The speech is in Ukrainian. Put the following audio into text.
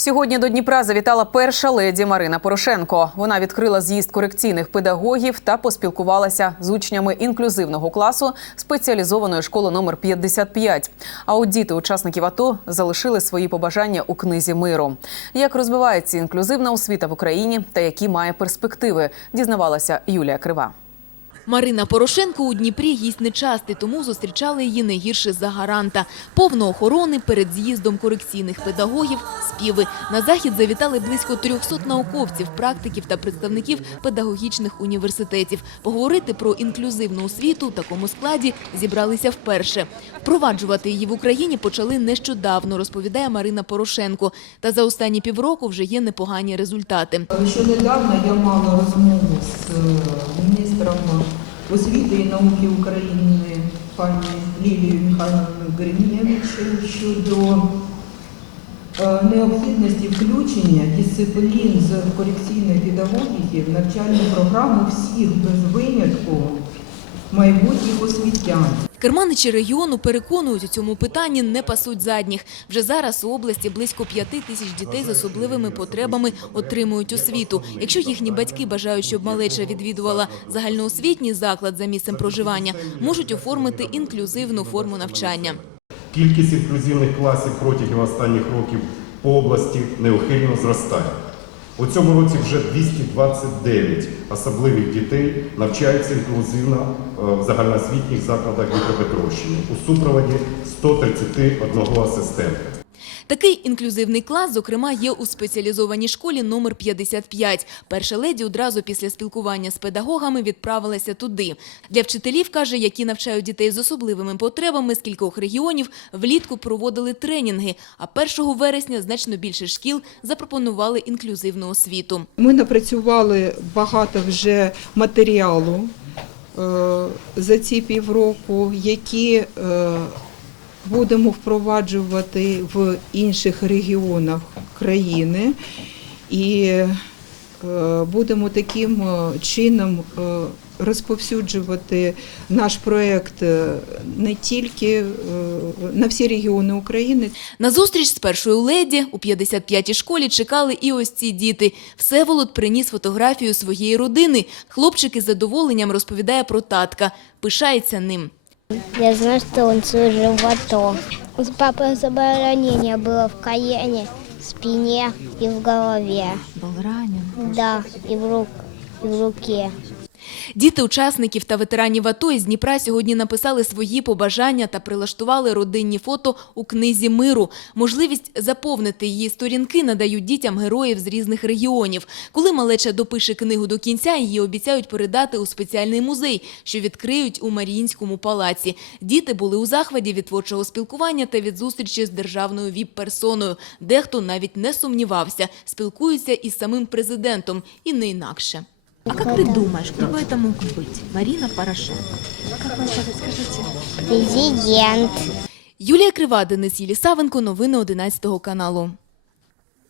Сьогодні до Дніпра завітала перша леді Марина Порошенко. Вона відкрила з'їзд корекційних педагогів та поспілкувалася з учнями інклюзивного класу спеціалізованої школи номер 55. А от діти учасників АТО залишили свої побажання у книзі миру. Як розвивається інклюзивна освіта в Україні та які має перспективи, дізнавалася Юлія Крива. Марина Порошенко у Дніпрі гість нечастий, тому зустрічали її не гірше за гаранта. Повно охорони перед з'їздом корекційних педагогів, співи. На захід завітали близько 300 науковців, практиків та представників педагогічних університетів. Поговорити про інклюзивну освіту у такому складі зібралися вперше. Впроваджувати її в Україні почали нещодавно, розповідає Марина Порошенко. Та за останні півроку вже є непогані результати. Що недавно я мала розмову з е, міністром освіти і науки України пані Лілією Михайловною Гринєвич щодо е, необхідності включення дисциплін з корекційної педагогіки в навчальну програму всіх без винятку майбутніх освітян. Керманичі регіону переконують, у цьому питанні не пасуть задніх. Вже зараз у області близько п'яти тисяч дітей з особливими потребами отримують освіту. Якщо їхні батьки бажають, щоб малеча відвідувала загальноосвітній заклад за місцем проживання, можуть оформити інклюзивну форму навчання. Кількість інклюзивних класів протягом останніх років по області неухильно зростає. У цьому році вже 229 особливих дітей навчаються інклюзивно е, в загальноосвітніх закладах Дніпропетровщини у супроводі 131 асистента. Такий інклюзивний клас, зокрема, є у спеціалізованій школі номер 55. Перша леді одразу після спілкування з педагогами відправилася туди. Для вчителів, каже, які навчають дітей з особливими потребами з кількох регіонів, влітку проводили тренінги, а 1 вересня значно більше шкіл запропонували інклюзивну освіту. Ми напрацювали багато вже матеріалу е, за ці півроку, які е, будемо впроваджувати в інших регіонах країни. І е, будемо таким е, чином е, розповсюджувати наш проект не тільки на всі регіони України, На зустріч з першою леді у 55-й школі чекали і ось ці діти. Всеволод приніс фотографію своєї родини. Хлопчик із задоволенням розповідає про татка. Пишається ним. Я знаю, что он служил в АТО. У папы ранение было в колене, спине и в голове. Был ранен. Да, и в, рук, и в руке. Діти учасників та ветеранів АТО із Дніпра сьогодні написали свої побажання та прилаштували родинні фото у книзі миру. Можливість заповнити її сторінки надають дітям героїв з різних регіонів. Коли малеча допише книгу до кінця, її обіцяють передати у спеціальний музей, що відкриють у Маріїнському палаці. Діти були у захваті від творчого спілкування та від зустрічі з державною віп-персоною. Дехто навіть не сумнівався, спілкуються із самим президентом і не інакше. А как ты думаешь, кто бы это мог быть? Марина Порошенко. Президент. Юлія Крива, Денис Єлісавенко. Новини 11 каналу.